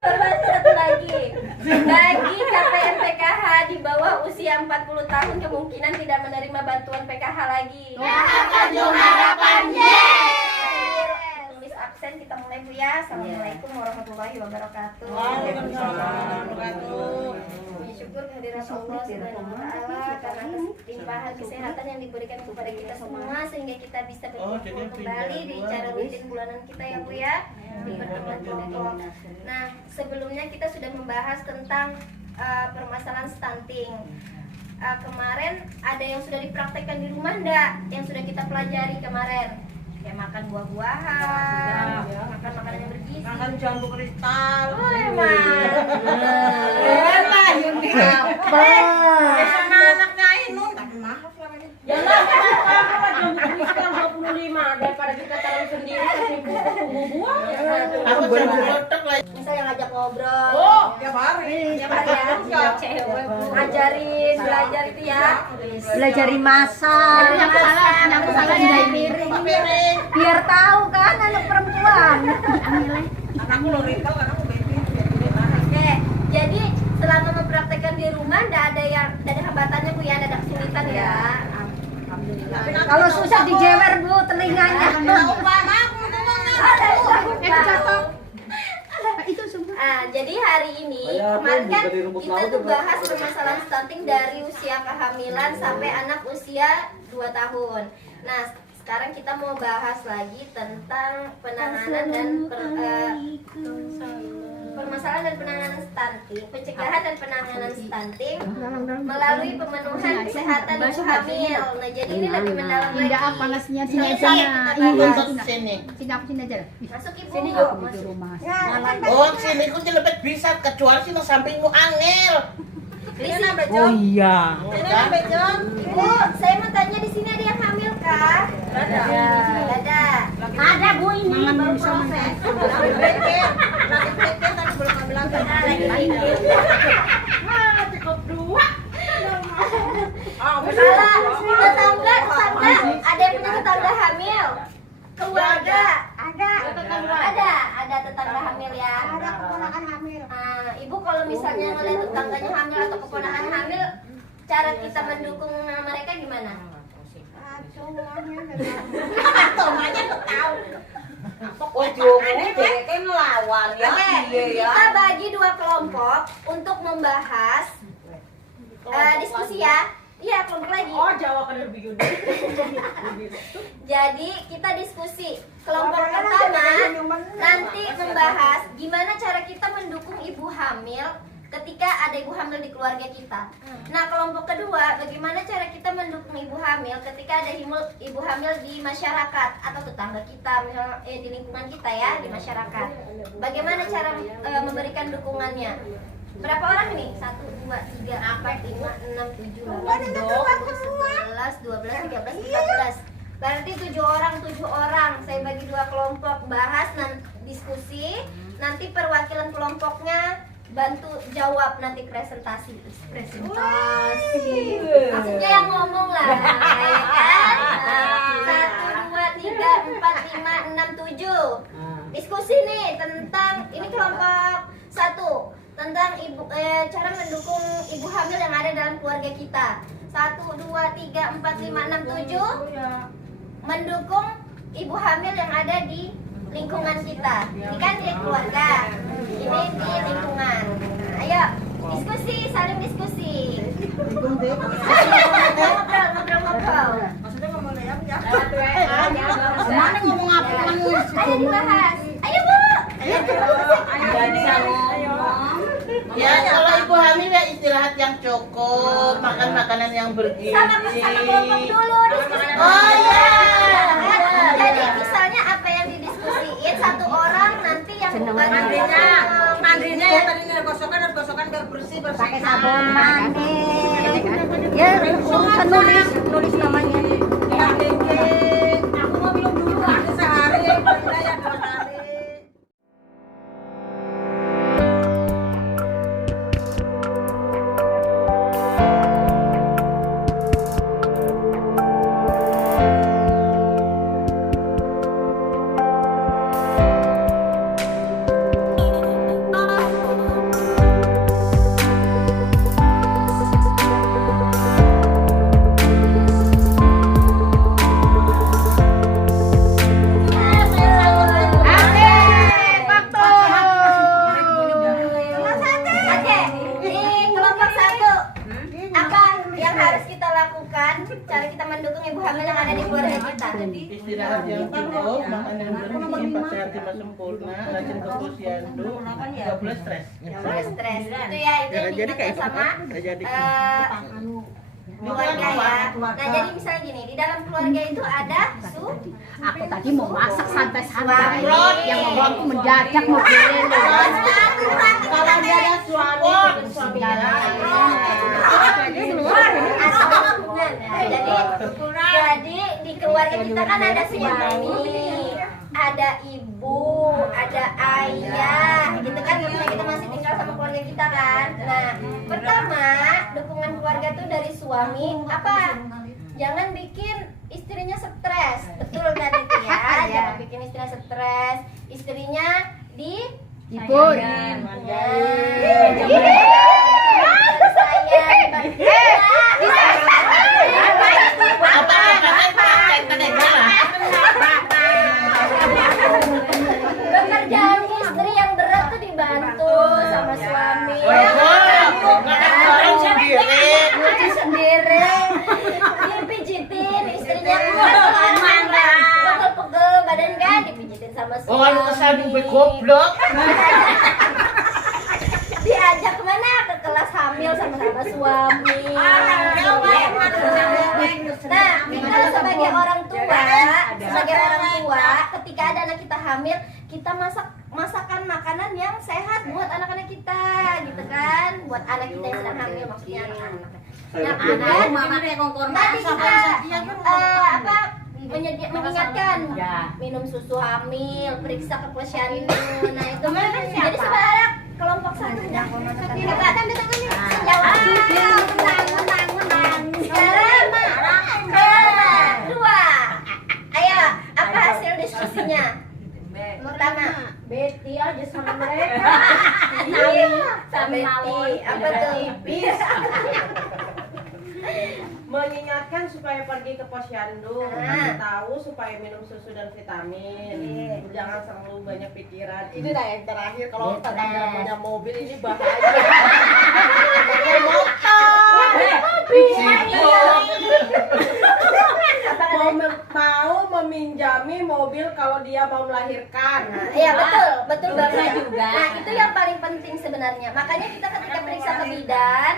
Informasi satu lagi, bagi KPM PKH di bawah usia 40 tahun kemungkinan tidak menerima bantuan PKH lagi. Tanjung Harapan, Tulis absen, kita mulai Bu ya. Assalamualaikum warahmatullahi wabarakatuh. Waalaikumsalam warahmatullahi. Puji syukur kehadirat Allah Subhanahu wa taala karena limpahan kesehatan yang diberikan kepada kita semua sehingga kita bisa berkumpul kembali di cara rutin bulanan kita ya Bu ya. Di pertemuan kelompok. Nah, sebelumnya kita sudah membahas tentang permasalahan stunting. Kemarin ada yang sudah dipraktekkan di rumah enggak? Yang sudah kita pelajari kemarin. Kayak makan buah-buahan, makan makanan yang bergizi. Makan jambu kristal. Oh, emang. Sama anaknya Ainun, tapi mahal namanya. Jangan kita jambu kristal 25 daripada kita taruh sendiri kasih bumbu buah. Aku jambu kotak lagi. Misalnya ngajak ngobrol. Oh, tiap hari. Tiap hari ya, cewek ngajarin, belajar itu ya. Belajari masak, Nyapu salah ya. Piring. biar tahu kan anak perempuan. Anakku lo ripel, anakku baby. Oke, jadi selama mempraktekkan di rumah nggak ada hambatannya Bu ya, nggak ada kesulitan ya. Alhamdulillah. Kalau susah dijewer Bu telinganya. Jadi hari ini kemarin kan kita tuh bahas permasalahan stunting dari usia kehamilan sampai anak usia 2 tahun. Nah, sekarang kita mau bahas lagi tentang penanganan dan permasalahan dan penanganan stunting, pencegahan dan penanganan stunting melalui pemenuhan kesehatan ibu hamil. Nah, jadi ini lebih mendalam lagi. Tidak panasnya sini Ini aja. kita bahas. Sini. Sini aku sini aja. Masuk Ibu. Sini yuk di rumah. Oh, sini ku jelebet bisa kecuali sini sampingmu angel. Oh iya. Ibu, saya mau tanya di sini ada yang hamil kah? Ada. Ada Bu ini. Baru proses. Tetangga, ada yang punya tetangga hamil? Keluarga? Ada tetangga hamil ya? Ada keponakan hamil. Ibu kalau misalnya ngeliat tetangganya hamil atau keponakan hamil, cara kita mendukung mereka gimana? Tomanya tahu. Oh, ini kan lawan ya. Oke, kita bagi 2 kelompok untuk membahas diskusi ya. Iya, kelompok lagi. Oh, Jawa kan lebih gede. Jadi kita diskusi. Kelompok pertama nanti membahas gimana cara kita mendukung ibu hamil ketika ada ibu hamil di keluarga kita. Nah, kelompok kedua, bagaimana cara kita mendukung ibu hamil ketika ada ibu hamil di masyarakat atau tetangga kita, misalnya di lingkungan kita ya, di masyarakat. Bagaimana cara memberikan dukungannya? Berapa orang ini? 1, 2, 3, 4, 5, 6, 7, 8, 11, 12, 13, 14. Berarti 7 orang. Saya bagi 2 kelompok, bahas diskusi. Nanti perwakilan kelompoknya bantu jawab nanti presentasi. Maksudnya yang ngomong lah, ya kan? 1, 2, 3, 4, 5, 6, 7. Diskusi nih tentang ini kelompok 1 tentang cara mendukung ibu hamil yang ada dalam keluarga kita. 1, 2, 3, 4, 5, 6, 7. Mendukung ibu hamil yang ada di lingkungan kita. Ini kan di keluarga, ini di lingkungan. Nah, ayo diskusi, saling diskusi. Ngobrol. Maksudnya ngomong ya? Mana ngomong apa kan? Ayo dibahas. Ayo Bu. Ayo. Ya, kalau ibu hamil ya istirahat yang cukup, makan makanan yang bergizi. Sama kelompok dulu diskusi. Oh iya. Jadi misalnya apa yang didiskusiin 1 orang nanti yang Mandinya ya tadi nih gosokan biar bersih. Pakai sabun mandi. Ya, urusan nulis namanya. Aku mau minum dulu, ada sehari ya, paling banyak 2 hari. ibu hamil yang ada di keluarga kita. Istirahat yang cukup, makan yang bergizi, pakai antimas sempurna, rajin ke posyandu, nggak boleh stres. Nggak boleh stres. Itu ya, itu yang diingatkan sama keluarga ya. Nah jadi misalnya gini, di dalam keluarga itu ada Aku tadi mau masak santai-santai. Yang ngomong tuh mendadak mau keliling. Kalau dia ada suami, bikin suami jadi di keluarga kita kan ada suami, ada ibu, ada ayah, gitu kan. Karena kita masih tinggal sama keluarga kita kan. Nah, pertama dukungan keluarga tuh dari suami apa? Jangan bikin istrinya stres, betul kan itu ya? Jangan bikin istrinya stres. Istrinya Ibun. Pekerjaan istri yang berat tuh dibantu sama suami. Sendiri dipijitin istrinya pegel-pegel badan kan dipijitin sama suami. Goblok. Diajak kemana ke kelas hamil sama-sama suami. Nah, kita sebagai orang tua, ketika ada anak kita hamil, kita masakan makanan yang sehat buat anak-anak kita, gitu kan? Buat anak kita yang sedang hamil, maksudnya anak-anak. Nah, tadi kita mengingatkan minum susu hamil, periksa ke posyandu. Nah itu jadi sebenarnya kelompok satu udah kelihatan di tangannya. Sekarang dua. Ayo, apa hasil diskusinya? Pertama, Betty aja sama mereka. sama Betty. Apa tuh? Mengingatkan supaya pergi ke posyandu, kasih tahu supaya minum susu dan vitamin. Jangan selalu banyak pikiran. Ini dah yang terakhir, kalau tetangga punya mobil ini bahaya. Mau meminjami mobil kalau dia mau melahirkan. Iya betul banget juga. Nah itu yang paling penting sebenarnya. Makanya kita ketika periksa ke bidan,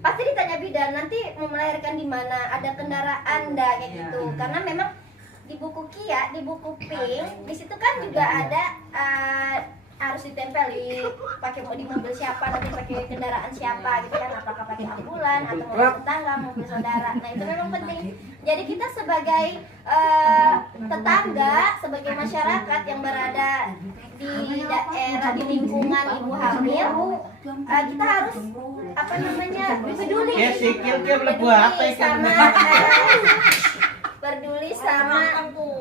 pasti ditanya bidan nanti mau melahirkan di mana, ada kendaraan enggak kayak gitu. Karena memang di buku KIA, di buku Pink, di situ kan juga ada harus ditempel pakai di mobil siapa, nanti pakai kendaraan siapa gitu kan, apakah pakai ambulan atau mobil tetangga, mobil saudara. Nah itu memang penting. Jadi kita sebagai tetangga, sebagai masyarakat yang berada di daerah, di lingkungan ibu hamil, kita harus apa namanya peduli sama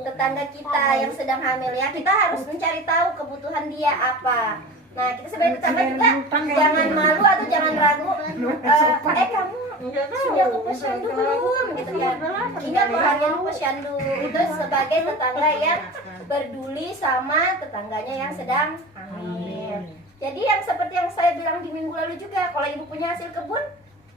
tetangga kita yang sedang hamil ya. Kita harus mencari tahu kebutuhan dia apa. Nah kita sebagai tetangga kita jangan malu atau jangan ragu. Kamu sudah ke posyandu belum gitu kan? Ingat bahagia posyandu itu sebagai tetangga yang peduli sama tetangganya yang sedang hamil. Jadi yang seperti yang saya bilang di minggu lalu juga, kalau ibu punya hasil kebun,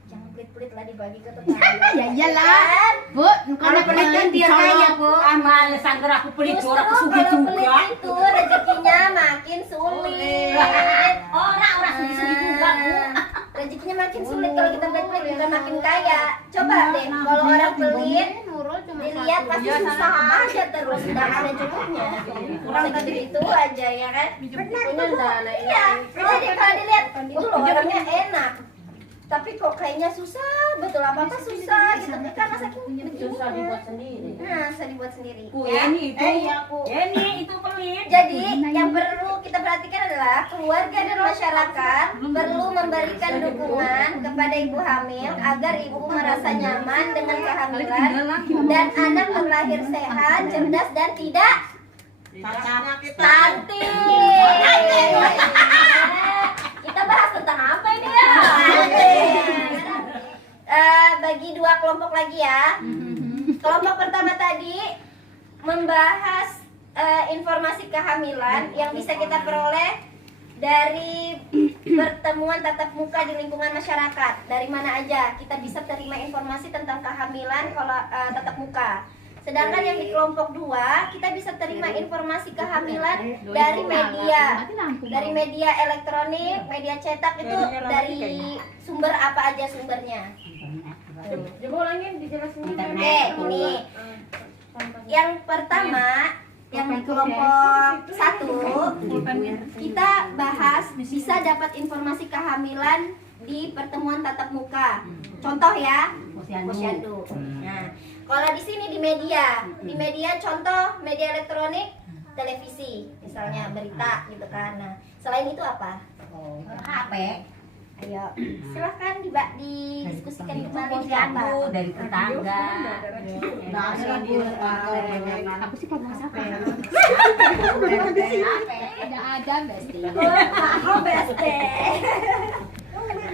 jangan pelit-pelit lah dibagi ke tetangga. Ya iyalah, Bu. Kalau pelit kan dia kaya, Bu. Amal sangger aku pelit Justru orang sugih kalau juga. pelit itu rezekinya makin sulit. Orang sugih juga, Bu. Rezekinya makin sulit kalau kita pelit-pelit, bukan makin kaya. Coba deh, kalau orang pelit dilihat pasti susah aja terus, tidak ada cukupnya. Segitu itu aja ya kan? Benar. Iya. Jadi kalau dilihat itu loh orangnya enak. Tapi kok kayaknya susah, betul apa susah gitu. Karena saking Susah dibuat sendiri. Nah, susah dibuat sendiri. Ya nih itu. Iya, Bu. Ini itu pelit. Jadi yang perlu kita perhatikan adalah keluarga dan masyarakat perlu memberikan dukungan kepada ibu hamil agar ibu merasa nyaman dengan kehamilan dan anak terlahir sehat, cerdas dan tidak stunting. Kita bahas tentang apa ini ya? Bagi dua kelompok lagi ya. Kelompok pertama tadi membahas informasi kehamilan yang bisa kita peroleh dari pertemuan tatap muka di lingkungan masyarakat. Dari mana aja kita bisa terima informasi tentang kehamilan kalau tatap muka. Sedangkan yang di kelompok 2 kita bisa terima informasi kehamilan dari media elektronik, media cetak itu dari sumber apa aja sumbernya. Coba ulangin dijelasin. Oke, ini yang pertama yang di kelompok 1 kita bahas bisa dapat informasi kehamilan di pertemuan tatap muka. Contoh ya, posyandu. Nah, kalau di sini di media contoh media elektronik, televisi, misalnya berita gitu kan. Nah, selain itu apa? HP. Ayo, silahkan didiskusikan kembali di Posyandu apa? dari tetangga. Aku sih kalau HP. Tidak ada Besti. Oh, beste.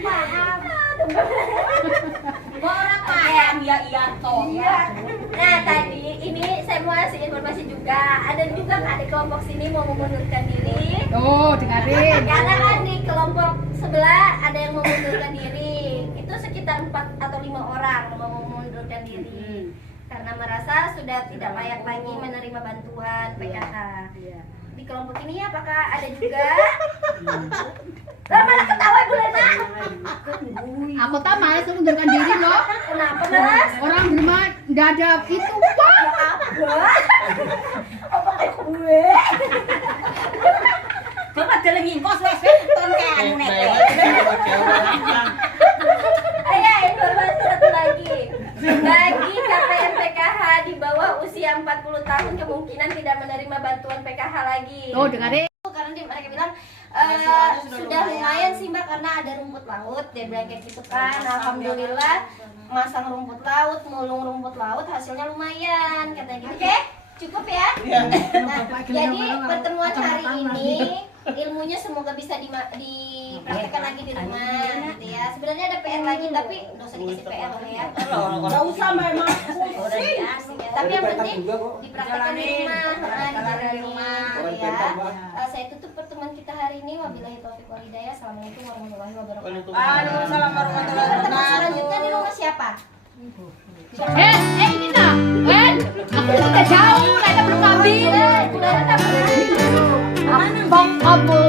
Paham. Orang paham ya iya toh. Iya. Nah, tadi ini saya mau kasih informasi juga. Ada juga nggak di kelompok sini mau mengundurkan diri? Oh, dengerin. Karena kan di kelompok sebelah ada yang mau mengundurkan diri. Itu sekitar 4 atau 5 orang mau mengundurkan diri. Karena merasa sudah tidak layak lagi menerima bantuan PKH. Di kelompok ini apakah ada juga? Lah malah ketawa Bu Lena. Aku tak malas mengundurkan diri loh. Kenapa, Mas? Orang di rumah nggak ada itu. Wah. Apa kayak gue? Coba delengin kos wes ton kan nek. Ayo informasi satu lagi. Bagi KPM PKH di bawah usia 40 tahun kemungkinan tidak menerima bantuan PKH lagi. Oh, dengerin. Karena mereka bilang sudah lumayan sih Mbak karena ada rumput laut, dia bilang kayak gitu kan. Alhamdulillah masang rumput laut, mulung rumput laut hasilnya lumayan katanya gitu. Oke, cukup ya. Nah, jadi pertemuan hari ini ilmunya semoga bisa dipraktekkan lagi di rumah gitu ya. Sebenarnya ada PR lagi tapi nggak usah dikasih PR lah ya. Enggak usah memang. Udah diasing ya. Tapi yang penting dipraktekkan di rumah, dijalani di rumah ya. Saya tutup pertemuan kita hari ini. Wabillahi taufiq wal hidayah. Assalamualaikum warahmatullahi wabarakatuh. Waalaikumsalam warahmatullahi Pertemuan wabarakatuh. selanjutnya di rumah siapa? Ini nak. Aku udah jauh, Lena belum ngambil. Ibu Lena tak pernah. Bong kamu.